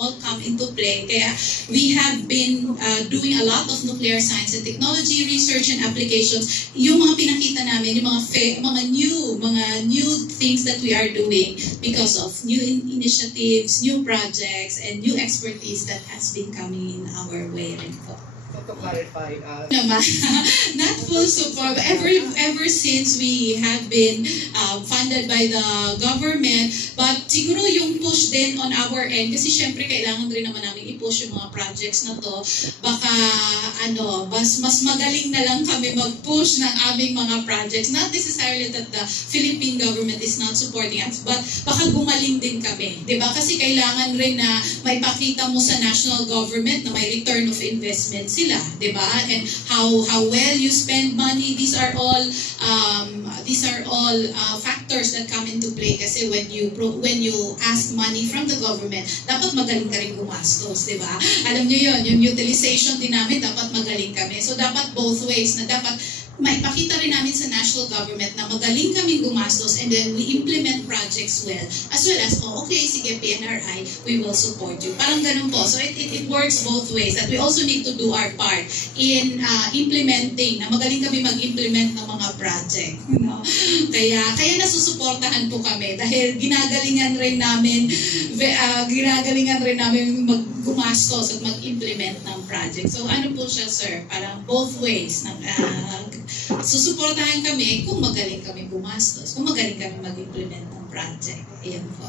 all come into play. Kaya we have been doing a lot of nuclear science and technology research and applications. Yung mga pinakita namin, yung mga new things that we are doing because of new initiatives, new projects, and new expertise that has been coming in our way rin po. To clarify, not full support. Ever since we have been funded by the government, but siguro yung push din on our end, kasi syempre kailangan rin naman namin i-push yung mga projects na to. Baka mas magaling na lang kami mag-push ng aming mga projects. Not necessarily that the Philippine government is not supporting us, but baka gumaling din kami. Diba? Kasi kailangan rin na may pakita mo sa national government na may return of investment sila, diba? And how well you spend money, these are all factors that come into play. Kasi when you ask money from the government, dapat magaling ka rin gumastos, diba? Alam nyo yun, yung utilization din namin, dapat magaling kami. So dapat both ways, na dapat maipakita rin namin sa national government na magaling kami gumastos, and then we implement projects well. As well as, okay, sige, PNRI, we will support you. Parang ganun po. So it works both ways. That we also need to do our part in implementing, na magaling kami mag-implement ng mga project. You know? Kaya nasusuportahan po kami dahil ginagalingan rin namin gumastos at mag-implement ng project. So ano po siya, sir? Parang both ways. Susuportahan kami kung magaling kami gumastos, kung magaling kami mag-implement ng project. Ayan po.